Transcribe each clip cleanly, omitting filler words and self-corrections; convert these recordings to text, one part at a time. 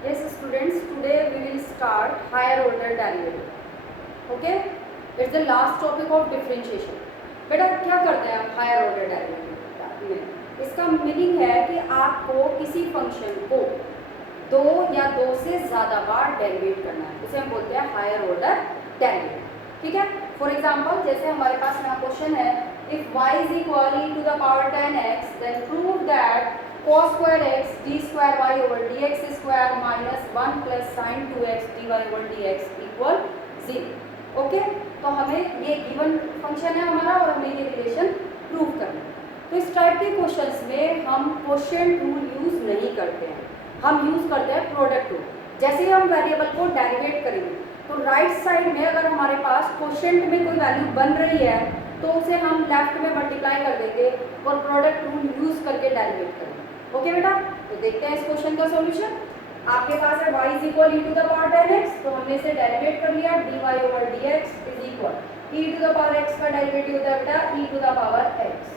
Yes students, today we will start higher order derivative. Okay, it's the last topic of differentiation. बेटा क्या करते हैं आप higher order derivative में? इसका मीनिंग है कि आपको किसी फंक्शन को दो या दो से ज़्यादा बार डेरिवेट करना है, उसे हम बोलते हैं हायर ऑर्डर डेरिवेटिव. ठीक है. फॉर एग्जांपल जैसे हमारे पास यहाँ क्वेश्चन है, if y is equal to the power 10x then prove that cos square x d square y over dx square minus 1 plus sin 2x dy over dx equal 0. Okay, तो हमें ये given function है हमारा और हमें ये relation prove करना है. तो इस टाइप के क्वेश्चंस में हम क्वोशिएंट रूल यूज नहीं करते हैं, हम यूज करते हैं प्रोडक्ट रूल. जैसे ही हम वेरिएबल को डेरिवेट करेंगे तो राइट साइड में अगर हमारे पास क्वोशिएंट में कोई वैल्यू बन रही है तो उसे हम लेफ्ट में मल्टीप्लाई कर देंगे और प्रोडक्ट रूल यूज करके डेरिवेट करेंगे. ओके बेटा, तो देखते हैं इस क्वेश्चन का सॉल्यूशन. आपके पास है y is equal e to the power 10x, तो हमने इसे डेरिवेट कर लिया. dy over dx is equal e to the power x का डेरिवेटिव होता है बेटा e to the power x.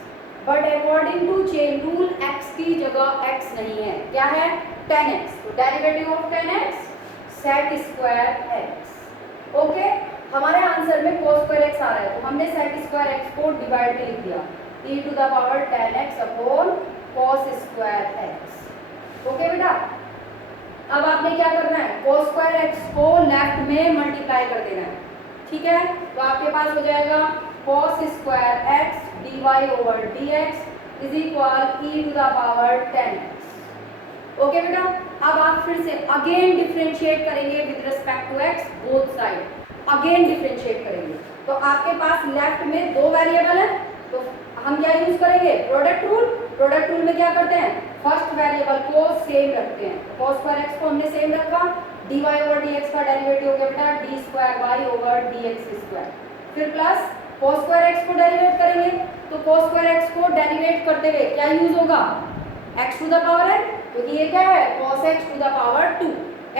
But according to chain rule x की जगह x नहीं है, क्या है 10x. तो derivative of 10x sec square x. Okay, हमारे आंसर में cos स्क्वायर x आ रहा है तो हमने सेक स्क्वायर x को डिवाइड में लिख दिया e to the power 10x upon cos square x. Okay बेटा, अब आपने क्या करना है, cos स्क्वायर x को लेफ्ट में मल्टीप्लाई कर देना है. ठीक है, तो आपके पास हो जाएगा cos square x dy over dx is equal e to the power 10x. Okay बेटा, अब आप फिर से अगेन डिफरेंशिएट करेंगे with respect to x, both side again differentiate करेंगे. तो आपके पास लेफ्ट में दो वेरिएबल है तो हम क्या यूज करेंगे, प्रोडक्ट रूल. प्रोडक्ट रूल में क्या करते हैं, फर्स्ट वेरिएबल को सेम रखते हैं. cos स्क्वायर x को हमने सेम रखा, dy ओवर dx का डेरिवेटिव हो गया बेटा d square y over dx square. फिर प्लस cos स्क्वायर x को डेरिवेट करेंगे तो cos स्क्वायर x को डेरिवेट करते हुए क्या यूज होगा, x to the power n, क्योंकि ये क्या है cos x to the power 2.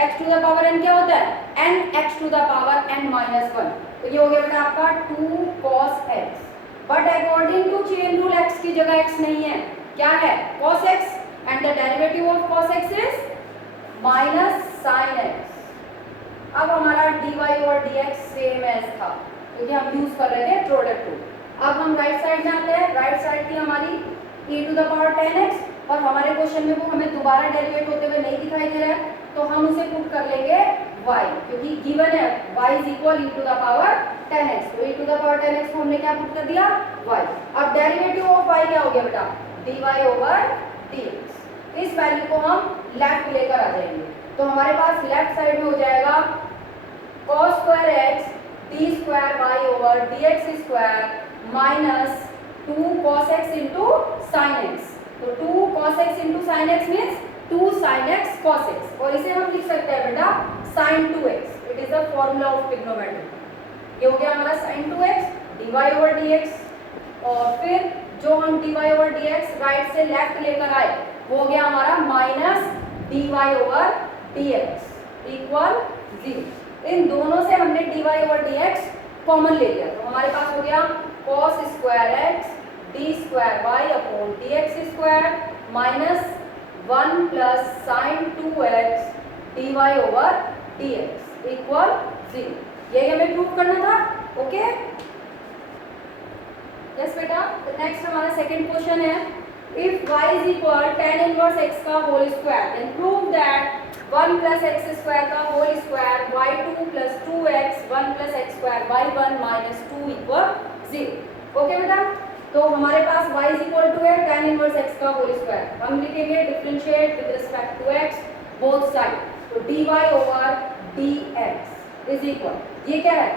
x to the power n क्या होता है n x to the power n minus 1. तो ये हो गया बेटा आपका 2 cos x. But according to chain rule x की जगह x नहीं है, क्या है cos x and the derivative of cos x is minus sin x. अब हमारा dy over dx same as था क्योंकि हम यूज कर रहे थे प्रोडक्ट रूल. अब हम राइट साइड में आते हैं. राइट साइड की हमारी e to the power 10x और हमारे क्वेश्चन में वो हमें दोबारा डेरिवेट होते हुए नहीं दिखाई दे रहा है तो हम उसे पुट कर लेंगे y, क्योंकि गिवन है y is equal e to the power 10x. तो e to the power 10x को हमने क्या पुट कर दिया y. अब डेरिवेटिव ऑफ y क्या हो गया बेटा dy ओवर dx. इस वैल्यू को हम लेफ्ट लेकर आ जाएंगे तो हमारे पास लेफ्ट साइड में हो जाएगा cos square x d square y over dx square minus 2 cos x into sin x. तो 2 cos x into sin x means 2 sin x cos x, और इसे हम लिख सकते हैं बेटा sin 2x. It is the formula of trigonometry. ये हो गया हमारा sin 2x dy over dx, और फिर जो हम dy ओवर dx राइट से लेफ्ट लेकर आए वो हो गया हमारा minus dy over dx equal 0. इन दोनों से हमने dy ओवर dx कॉमन ले लिया तो हमारे पास हो गया cos square x d square y upon dx square minus 1 plus sin 2x dy over dx equal 0. यही हमें प्रूव करना था. ओके यस बेटा, तो नेक्स्ट हमारा सेकंड क्वेश्चन है, if y is equal tan inverse x का whole square then prove that 1 plus x square का whole square y2 plus 2x 1 plus x square y1 minus 2 equal 0. Okay बेटा, तो हमारे पास y इज इक्वल टू है tan inverse x का whole square. हम लिखेंगे differentiate with respect to x both side. तो dy over dx is equal, ये क्या है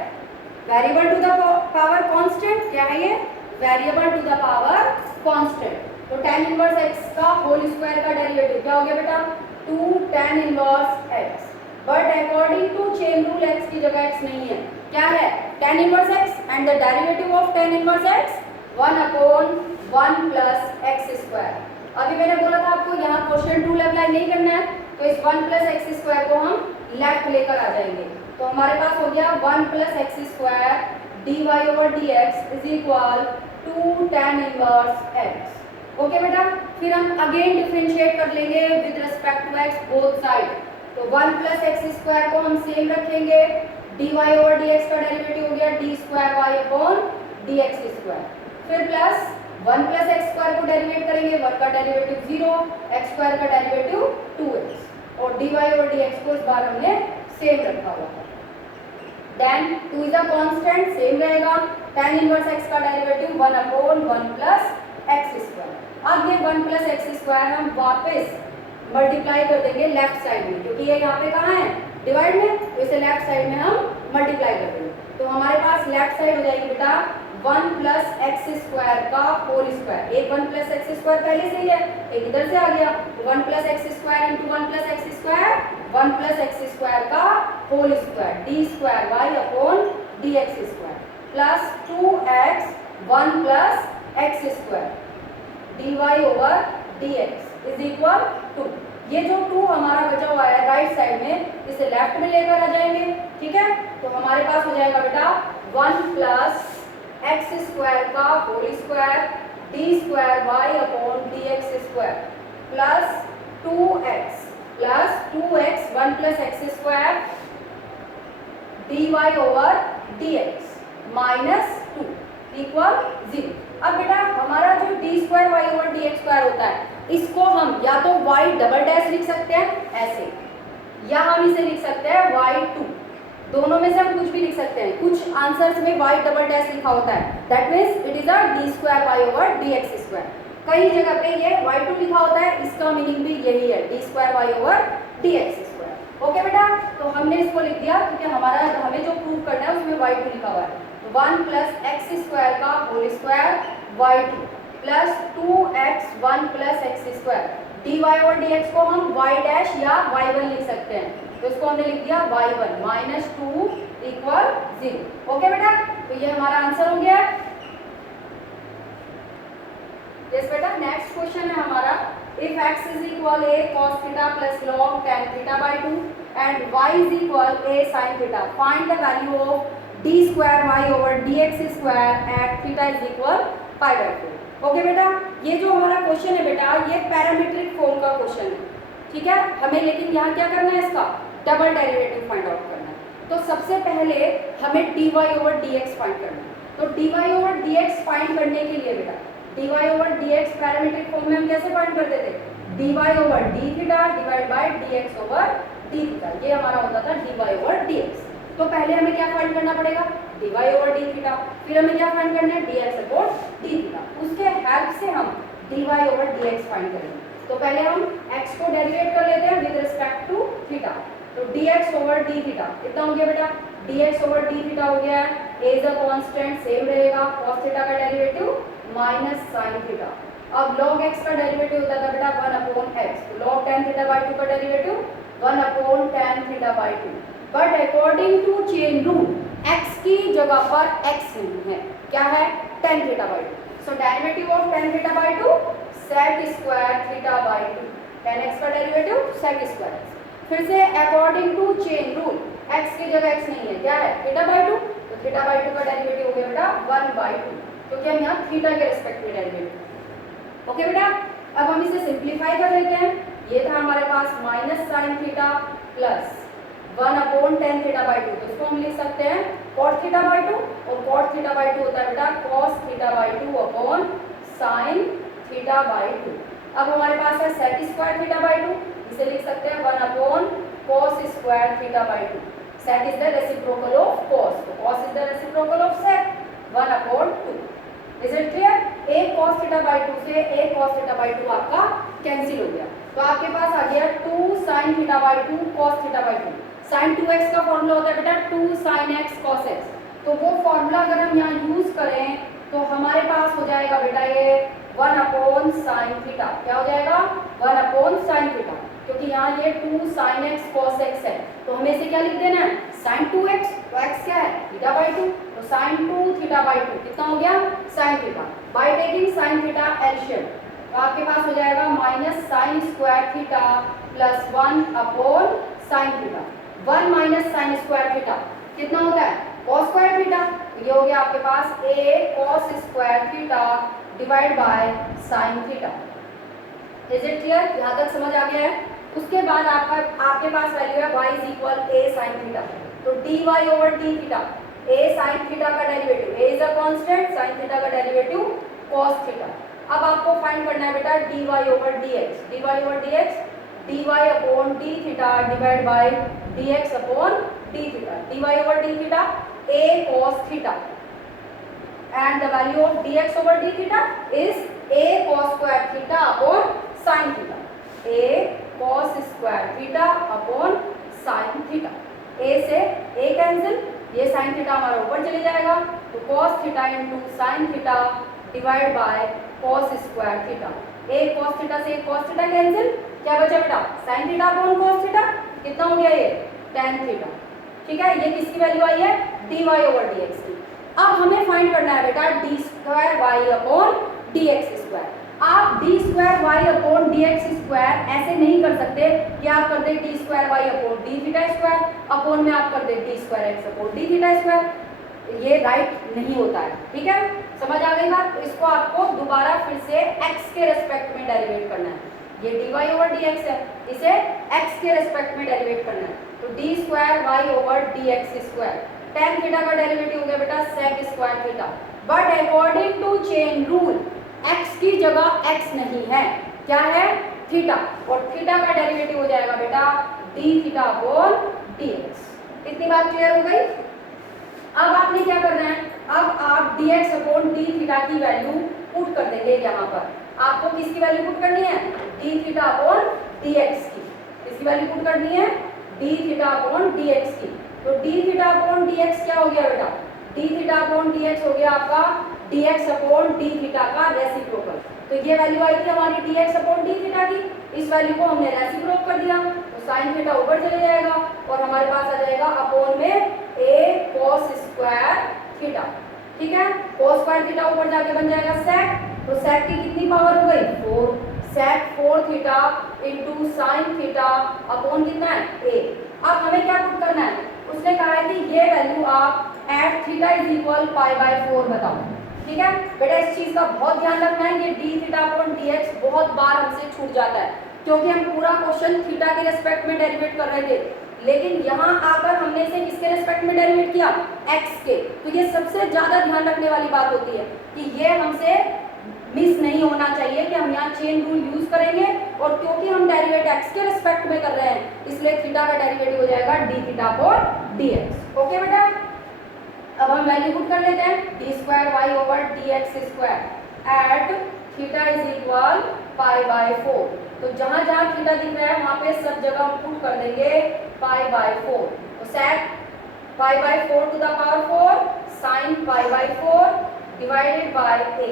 variable to the power constant. क्या है ये variable to the power constant. तो tan इनवर्स x का होल स्क्वायर का डेरिवेटिव क्या हो गया बेटा 2 tan inverse x. But according to chain rule x की जगह x नहीं है, क्या है tan inverse x and the derivative of tan inverse x 1 upon 1 plus x square. अभी मैंने बोला था आपको यहाँ क्वोशिएंट रूल अप्लाई नहीं करना है तो इस 1 प्लस x स्क्वायर को हम लेफ्ट लेकर आ जाएंगे. तो हमारे पास हो गया 1 plus x square dy over dx is equal 2 tan inverse x. Okay बेटा, फिर हम अगेन डिफरेंशिएट कर लेंगे with respect to x both side. तो 1 प्लस एक्स स्क्वायर को हम सेम रखेंगे, dy ओवर dx का डेरिवेटिव हो गया d square y upon dx square, फिर प्लस 1 प्लस एक्स स्क्वायर को डेरिवेट करेंगे, 1 का डेरिवेटिव 0, एक्स स्क्वायर का डेरिवेटिव 2x और dy ओवर dx को इस बार हमने सेम रखा हुआ है। Then 2 is a constant, same रहेगा, tan इनवर्स x का derivative 1 upon 1 plus x square. अब ये 1 प्लस एक्स स्क्वायर हम वापस मल्टीप्लाई कर देंगे लेफ्ट साइड में, क्योंकि ये यहाँ पे कहाँ है, डिवाइड में, तो इसे लेफ्ट साइड में हम मल्टीप्लाई कर देंगे। तो हमारे पास लेफ्ट साइड हो जाएगी बेटा 1 प्लस एक्स स्क्वायर का होल स्क्वायर, एक 1 प्लस एक्स स्क्वायर पहले से ही है, एक इधर से आ गया, 1 plus x square into 1 plus x square, 1 plus x square का whole square, d square y upon d x square, plus 2x 1 plus x square d y over d x is equal to, ये जो 2 हमारा बचा हुआ है right side में, इसे left में लेकर आ जाएंगे, ठीक है। तो हमारे पास हो जाएगा बेटा 1 प्लस एक्स स्क्वायर का whole square d square y upon d x square plus 2x 1 plus x square d y over d x minus 2 equal 0। अब बेटा हमारा जो d square y over d x square होता है, इसको हम या तो वाई डबल डैश लिख सकते हैं ऐसे, या हम इसे लिख सकते हैं y2, दोनों में से हम कुछ भी लिख सकते हैं। कुछ आंसर्स में y डबल डैश लिखा होता है, that means it is a d square y over d x square. कई जगह पे ये y2 लिखा होता है, इसका मीनिंग भी यही है, d square y over d x square. Okay बेटा, तो हमने इसको लिख दिया क्योंकि हमारा हमें जो प्रूव करना है उसमें y2 लिखा हुआ है। 1 प्लस एक्स स्क्वायर का whole square y2 plus 2x 1 plus x square d y over d x को हम y डैश या y1 लिख सकते हैं, तो इसको हमने लिख दिया y1 माइनस 2 इक्वल 0। ओके बेटा, तो ये हमारा आंसर हो गया। यस बेटा, नेक्स्ट क्वेश्चन है हमारा, if x is equal a cos theta plus log tan theta by 2 and y is equal a sin theta, find the value of d square y over dx square at theta is equal pi by 4। Okay बेटा, ये जो हमारा question है बेटा, ये parametric form का question है, ठीक है। हमें लेकिन यहाँ क्या करना है, इसका डबल डेरिवेटिव फाइंड आउट करना है। तो सबसे पहले हमें dy ओवर dx फाइंड करना है। तो dy ओवर dx फाइंड करने के लिए बेटा, dy over dx parametric form में हम कैसे फाइंड करते थे, dy over d theta divide bye dx over d theta, ये हमारा होता था dy ओवर dx। तो पहले हमें क्या फाइंड करना पड़ेगा, dy ओवर d थीटा, फिर हमें क्या फाइंड करना है, dx अपॉन d थीटा, उसके हेल्प से हम dy ओवर dx फाइंड करेंगे। तो पहले हम x को डेरिवेट कर लेते हैं विद रिस्पेक्ट टू थीटा, तो dx ओवर d थीटा कितना हो गया बेटा, dx ओवर d थीटा हो गया, a is a constant same रहेगा, cos थीटा का डेरिवेटिव माइनस sin थीटा। अब log x का डेरिवेटिव होता था बेटा 1 अपॉन x, तो log tan थीटा बाय 2 का derivative 1 upon tan theta by 2, but according to chain rule x की जगह पर x नहीं है, क्या है, tan theta by 2। So derivative of tan theta by 2 sec square theta by 2, tan x का derivative sec square x। फिर से according to chain rule x की जगह x नहीं है, क्या है, थीटा बाय 2, तो थीटा बाय 2 का डेरिवेटिव हो गया बेटा 1 बाय 2, क्योंकि हम यहाँ थीटा के रिस्पेक्ट में डेरिवेटिव। ओके बेटा, अब हम इसे सिंप्लीफाई कर लेते हैं। ये था हमारे पास minus sine theta plus 1 upon tan theta by 2, तो इसको हम लिख सकते हैं cos थीटा बाय 2, और cos थीटा बाय 2 होता है बेटा cos theta by 2 upon sin theta by 2। अब हमारे पास है sec स्क्वायर थीटा बाय 2, इसे लिख सकते हैं 1 upon cos square theta by 2। sec is the reciprocal of cos, तो cos is the reciprocal of sec, 1 upon 2। Is it clear? एक cos theta by 2 से एक cos थीटा बाय 2 आपका cancel हो गया, तो आपके पास आ गया 2 sin theta by 2 cos theta by 2। sin 2x का फॉर्मूला होता है बेटा 2 sin x cos x, तो वो फॉर्मूला अगर हम यहाँ यूज करें तो हमारे पास हो जाएगा बेटा ये 1 अपॉन sin थीटा, क्या हो जाएगा 1 अपॉन sin थीटा, क्योंकि यहाँ ये 2 sin x cos x है, तो हमें इसे क्या लिख देना है sin 2x, तो x क्या है थीटा बाय 2, तो sin 2 थीटा बाय 2 कितना हो गया sin theta, by taking sin theta एलशियम, तो आपके पास हो जाएगा minus sine square theta plus 1 upon sine theta. 1 minus sine square theta कितना होता है cos स्क्वायर थीटा, ये हो गया आपके पास a cos square theta divide by sine theta. Is it clear? यहाँ तक समझ आ गया है? उसके बाद आपके पास वैल्यू है y is equal a sin theta, तो dy over d theta, a sin theta का derivative, a is a constant, sin theta का डेरिवेटिव cos थीटा। अब आपको फाइंड करना है बेटा dy over dx, dy over dx, dy upon d theta divide bye dx upon d theta, dy over d theta a cos theta and the value of dx over d theta is a cos square theta upon sin theta, a cos square theta upon sin theta। a से a cancel, ये sin theta हमारा ऊपर चले जाएगा, तो cos theta into sin theta divide bye cos square theta, a cos theta से cos theta cancel, क्या बचा बेटा sin theta upon cos theta, कितना हो गया ये tan थीटा। ठीक है, ये किसकी वैल्यू आई है dy ओवर dx की। अब हमें फाइंड करना है बेटा d square y upon d x square. आप d square y upon d x square ऐसे नहीं कर सकते कि आप कर दे d square y upon d theta square upon में आप कर दे d square x upon d theta square, ये राइट नहीं होता है। ठीक है, समझ आ गई बात। तो इसको आपको दोबारा फिर से एक्स के रेस्पेक्ट में डेरिवेट करना है, ये d y over d x है, इसे एक्स के रेस्पेक्ट में डेरिवेट करना है, तो d square y over d x square, tan theta का डेरिवेटिव हो गया बेटा sec square theta, but according to chain rule x की जगह x नहीं है, क्या है थीटा, और थीटा का डेरिवेटिव हो जाएगा बेटा d थीटा अपॉन dx। इतनी बात क्लियर हो गई। अब आपने क्या करना है, अब आप dx अपॉन d थीटा की वैल्यू पुट कर देंगे यहाँ पर। आपको किसकी वैल्यू पुट करनी है d थीटा अपॉन dx की, किसकी वैल्यू पुट करनी है d थीटा अपॉन dx की, तो d थीटा अपॉन dx क्या हो गया बेटा d थीटा अपॉन dx हो गया आपका dx अपॉन d थीटा का रेसिप्रोकल। तो ये वैल्यू आई थी हमारी dx अपॉन d थीटा की, इस वैल्यू को हमने रेसिप्रोक कर दिया, तो sin थीटा ऊपर चले जाएगा और हमारे पास आ जाएगा अपॉन में a cos स्क्वायर थीटा। ठीक है, cos स्क्वायर थीटा ऊपर जाके बन जाएगा sec, तो sec की कितनी पावर हो गई 4, sec 4 theta into sin theta upon कितना है a। अब हमें क्या पुट करना है, उसने कहा है कि ये वैल्यू आप at theta is equal pi by 4 बताओ। ठीक है बेटा, इस चीज का बहुत ध्यान रखना है, ये D theta upon d x बहुत बार हमसे छूट जाता है, क्योंकि हम पूरा क्वेश्चन थीटा के रेस्पेक्ट में डेरिवेट कर रहे थे, लेकिन यहाँ आकर हमने इसे किसके रेस्पेक्ट में डेरिवेट किया एक्स के। तो ये सबसे ज्यादा ध्यान रखने वाली बात होती है कि ये हमसे मिस नहीं होना चाहिए कि हम यहाँ चेन रूल यूज करेंगे, और क्योंकि हम डेरिवेट एक्स के रिस्पेक्ट में कर रहे हैं इसलिए थीटा का डेरिवेटिव हो जाएगा d theta upon d x. Okay बेटा, अब हम वैल्यू पुट कर लेते हैं d square y over d x square at theta is equal pi by 4। तो जहां जहां थीटा दिख रहा है वहां पे सब जगह हम पुट कर देंगे पाई बाय 4, तो sec pi by 4 to the power 4 sin pi by 4 divided by a,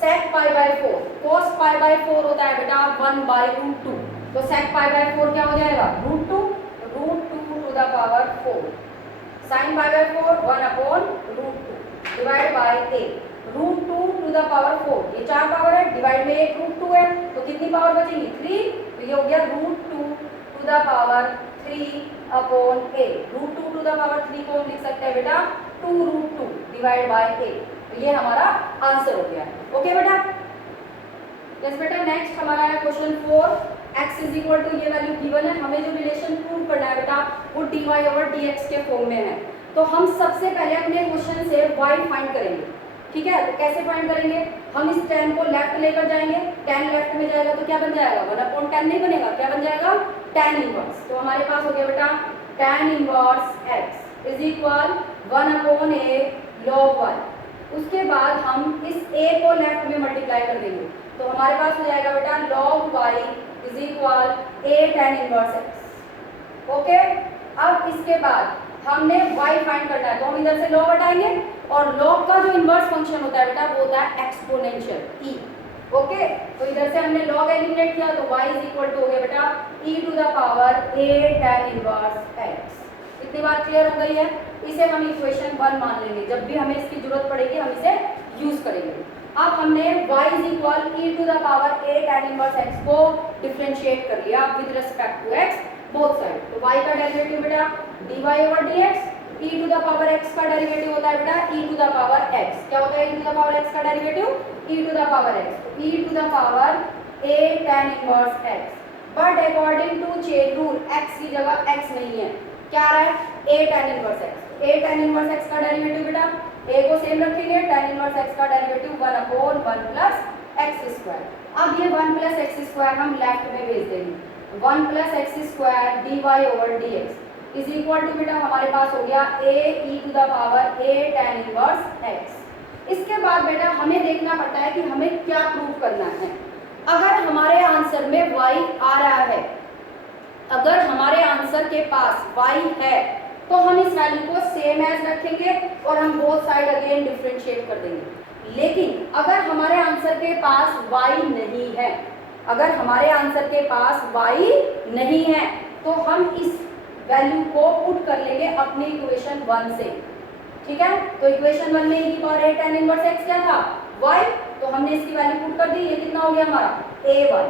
sec pi by 4 cos pi by 4 होता है बेटा 1 बाय रूट 2, तो sec पाई बाय 4 क्या हो जाएगा root 2 to the power 4, sin pi by 4 1 upon root 2 divide by a, root 2 to the power 4, ये 4 power है, divide में एक रूट 2 है, तो कितनी पावर बचेगी 3, तो ये हो गया रूट 2 टू द पावर 3 अपॉन a। Root 2 to the power 3 को हम लिख सकते हैं बेटा 2 रूट 2 डिवाइड बाय a, तो ये हमारा आंसर हो गया। ओके बेटा, यस बेटा, नेक्स्ट हमारा है question 4, x is equal to ये वैल्यू गिवन है, हमें जो रिलेशन प्रूव करना है बेटा वो dy ओवर dx के फॉर्म में है। तो हम सबसे पहले अपने क्वेश्चन से y फाइंड करेंगे। ठीक है, तो कैसे फाइंड करेंगे, हम इस tan को लेफ्ट लेकर जाएंगे, tan लेफ्ट में जाएगा तो क्या बन जाएगा 1 अपॉन tan नहीं बनेगा, क्या बन जाएगा tan इनवर्स। तो हमारे पास हो गया बेटा tan inverse x is equal 1 upon a log 1। उसके बाद हम इस a को लेफ्ट में मल्टीप्लाई कर देंगे, तो हमारे पास हो जाएगा बेटा log y is equal a tan inverse x। Okay, अब इसके बाद हमने y फाइंड करना है, तो हम इधर से log हटाएंगे और log का जो इनवर्स फंक्शन होता है बेटा वो होता है एक्सपोनेंशियल e। ओके, तो इधर से हमने log एलिमिनेट किया तो y इज इक्वल टू हो गया बेटा e to the power a tan inverse x। इतनी बात क्लियर हो गई है, इसे हम इक्वेशन 1 मान लेंगे, जब भी हमें इसकी जरूरत पड़ेगी हम इसे यूज करेंगे। अब हमने y is equal e to the power a tan inverse x को डिफरेंशिएट कर लिया with respect to x both side. तो y का डेरिवेटिव बेटा dy over dx, e to the power x का डेरिवेटिव होता है बेटा e to the power x। क्या होता है e to the power x का derivative e to the power x, तो e to the power a tan inverse x but according to chain rule x की जगह x नहीं है, क्या आ रहा है a tan inverse x। a tan inverse x का डेरिवेटिव बेटा a को सेम रखेंगे, tan इनवर्स x का डेरिवेटिव 1/1 प्लस एक्स स्क्वायर। अब ये 1 प्लस एक्स स्क्वायर हम लेफ्ट में भेज देंगे, 1 plus x square d y over d x is equal to बेटा हमारे पास हो गया a e to the power a tan inverse x। इसके बाद बेटा हमें देखना पड़ता है कि हमें क्या प्रूव करना है। अगर हमारे आंसर में y आ रहा है, अगर हमारे आंसर के पास y है तो हम इस वैल्यू को सेम एज रखेंगे और हम बोथ साइड अगेन डिफरेंशिएट कर देंगे। लेकिन अगर हमारे आंसर के पास y नहीं है, अगर हमारे आंसर के पास y नहीं है तो हम इस वैल्यू को पुट कर लेंगे अपनी इक्वेशन 1 से। ठीक है, तो इक्वेशन 1 में e की power a tan inverse x क्या था y, तो हमने इसकी वैल्यू पुट कर दी, ये कितना हो गया हमारा a1।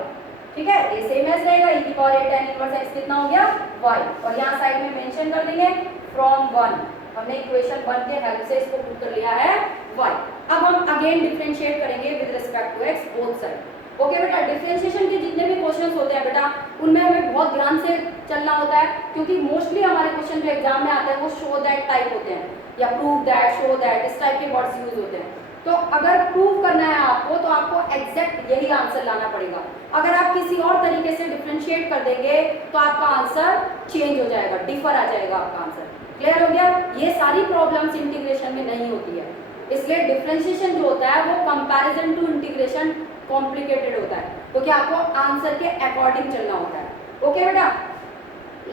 ठीक है, a सेम एज रहेगा, e की power a tan inverse x कितना हो गया y, और यहाँ साइड में मेंशन कर देंगे फ्रॉम 1। हमने इक्वेशन 1 के हेल्प से इसको पुट कर लिया है y। अब हम अगेन डिफरेंशिएट करेंगे with respect to x both side. Okay बेटा, डिफरेंशिएशन के जितने भी क्वेश्चंस होते हैं बेटा उनमें हमें बहुत ध्यान से चलना होता है, क्योंकि मोस्टली हमारे क्वेश्चन जो एग्जाम में आते हैं वो शो दैट टाइप होते हैं या प्रूव दैट, शो दैट, इस टाइप के वर्ड्स यूज होते हैं। तो अगर प्रूव करना है आपको तो आपको एग्जैक्ट यही आंसर लाना पड़ेगा। अगर आप किसी और तरीके से डिफरेंशिएट कर देंगे तो आपका आंसर चेंज हो जाएगा, डिफर आ जाएगा आपका आंसर। क्लियर हो गया? ये सारी प्रॉब्लम्स इंटीग्रेशन में नहीं होती है, इसलिए डिफरेंशिएशन जो होता है वो कंपैरिजन टू इंटीग्रेशन कॉम्प्लिकेटेड होता है, क्योंकि आपको आंसर के अकॉर्डिंग चलना होता है। ओके बेटा,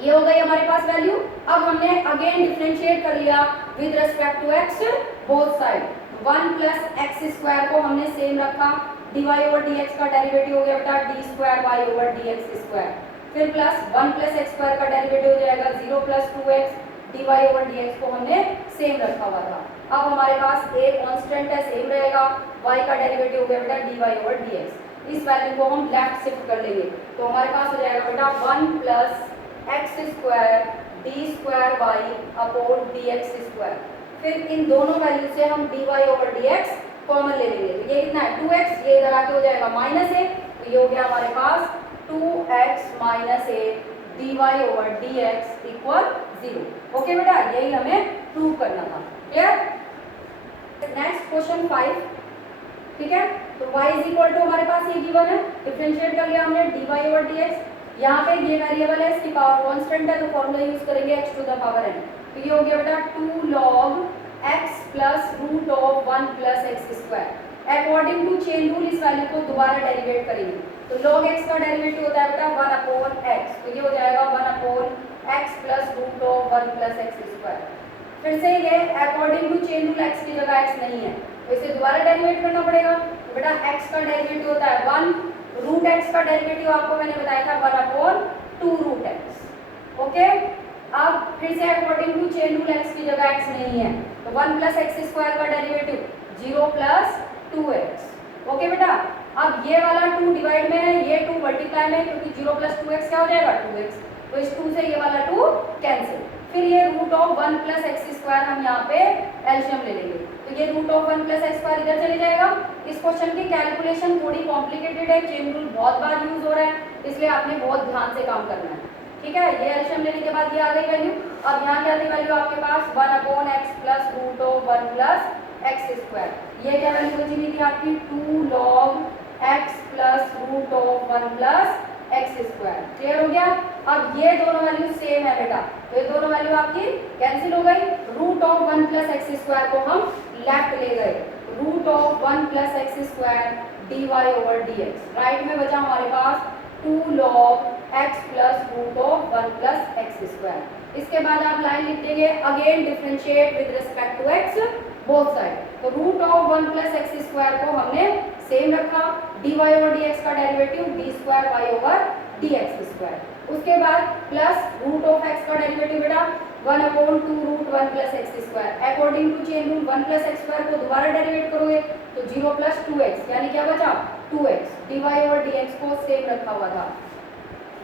ये हो गई हमारे पास वैल्यू। अब हमने अगेन डिफरेंशिएट कर लिया with respect to x both side. 1 plus x square को हमने सेम रखा, dy ओवर dx का डेरिवेटिव हो गया बेटा d square y over dx square. फिर प्लस 1 प्लस एक्स स्क्वायर का डेरिवेटिव हो जाएगा 0 plus 2x dy over dx को हमने सेम रखा हुआ था। अब हमारे पास a कांस्टेंट है, सेम रहेगा, y का डेरिवेटिव हो गया बेटा dy ओवर dx। इस वैल्यू को हम लेफ्ट शिफ्ट कर लेंगे, तो हमारे पास हो जाएगा बेटा 1 plus x square d square y upon d x square. फिर इन दोनों वैल्यू से हम d y over d x common ले लेंगे, तो ये कितना है 2x, ये इधर आके हो जाएगा माइनस ए, तो ये हो गया हमारे पास 2x minus a d y over d x equal 0। Okay बेटा, यही हमें प्रूव करना था। क्लियर? Next question 5। ठीक है, तो y इज इक्वल टू हमारे पास ये गिवन है, डिफरेंशिएट कर लिया हमने d y over d x. यहाँ पे ये वेरिएबल है, इसकी पावर कांस्टेंट है, तो फॉर्मूला यूज करेंगे x to the power n। तो ये हो गया बेटा 2 log x plus root of 1 plus x square. According to chain rule इस वैल्यू को दोबारा डेरिवेट करेंगे, तो log x का डेरिवेटिव होता है बेटा 1 अपॉन x, तो ये हो जाएगा 1 upon x plus root of 1 plus x square. फिर से ये according to chain rule x की जगह x नहीं है, तो इसे दोबारा डेरिवेट करना पड़ेगा। तो बेटा x का डेरिवेटिव होता है 1, रूट x का डेरिवेटिव आपको मैंने बताया था 1 अपॉन 2 रूट x। ओके, अब फिर से according to chain rule x की जगह x नहीं है, तो 1 प्लस एक्स स्क्वायर का डेरिवेटिव 0 प्लस 2x। ओके बेटा, अब ये वाला 2 डिवाइड में है, ये 2 मल्टीप्लाई में, क्योंकि 0 प्लस 2x क्या हो जाएगा 2x, तो इस 2 से ये वाला 2 कैंसिल। फिर ये root of 1 plus x square हम यहाँ पे एलसीएम ले लेंगे, तो ये root of 1 plus x square इधर चले जाएगा। इस क्वेश्चन की कैलकुलेशन थोड़ी कॉम्प्लिकेटेड है, चेन रूल बहुत बार यूज हो रहा है, इसलिए आपने बहुत ध्यान से काम करना है। ठीक है, ये एलसीएम लेने के बाद ये आ गई वैल्यू। अब यहाँ क्या थी वैल्यू आपके पास 1 upon x plus root of 1 plus x square. ये क्या वैल्यू बची हुई थी आपकी 2 log x plus root of 1 plus x square. Clear हो गया? अब ये दोनों वैल्यू सेम है बेटा, तो ये दोनों वैल्यू आपकी कैंसिल हो गई। Root of 1 plus x square को हम लेफ्ट ले गए, root of 1 plus x square d y over d x. Right में बचा हमारे पास 2 log x plus root of 1 plus x square. इसके बाद आप लाइन लिख देंगे again differentiate with respect to x both side. तो root of 1 plus x square को हमने सेम रखा, d y over d x का derivative d square y over d x square. उसके बाद प्लस रूट ऑफ एक्स का derivative बेटा 1 upon 2 root 1 plus x square. According to chain rule 1 plus x square को दोबारा derivative करोगे तो 0 plus 2x, यानी क्या बचा 2x। D y over d x को सेम रखा हुआ था।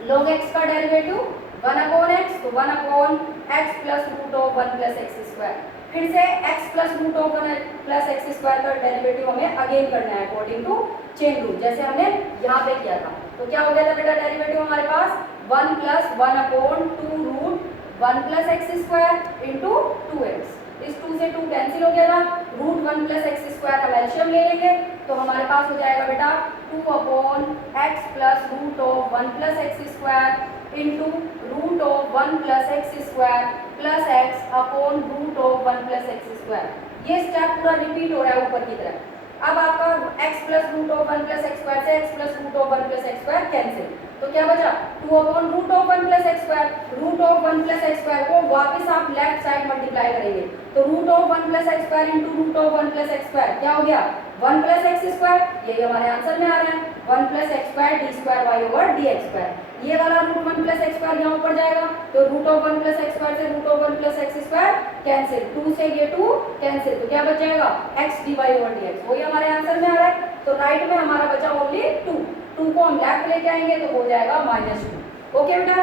log x का डेरिवेटिव 1 अपॉन x, तो 1 upon x plus root of 1 plus x square. फिर से x plus root of 1 plus x square का डेरिवेटिव हमें अगेन करना है अकॉर्डिंग टू चेन रूल, जैसे हमने यहाँ पे किया था। तो क्या हो गया था बेटा डेरिवेटिव हमारे पास 1 plus 1/2 root 1 plus x square into 2x। इस 2 से 2 कैंसिल हो गया था, रूट 1 प्लस एक्स स्क्वायर का एलसीएम ले लेंगे तो हमारे पास हो जाएगा बेटा 2/x plus root of 1 plus x square into root of 1 plus x square plus x upon root of 1 plus x square. ये स्टेप पूरा रिपीट हो रहा है ऊपर की तरफ। अब आपका x plus root of 1 plus x square से x plus root of 1 plus x square cancel, तो क्या बचा 2 upon root of 1 plus x square. Root of 1 plus x square को वापस आप लेफ्ट साइड मल्टीप्लाई करेंगे तो root of 1 plus x square into root of 1 plus x square क्या हो गया 1 प्लस एक्स स्क्वायर, यही हमारे आंसर में आ रहा है 1 plus x square d square y over d x square. ये वाला रूट 1 प्लस एक्स स्क्वायर यहाँ ऊपर जाएगा तो root of 1 plus x square से root of 1 plus x square cancel, 2 से ये 2 कैंसिल, तो क्या बच जाएगा x d y over d x, वही हमारे आंसर में आ रहा है। तो राइट में हमारा बचा ओनली 2 को हम लेफ्ट लेके आएंगे तो हो जाएगा -2। ओके बेटा।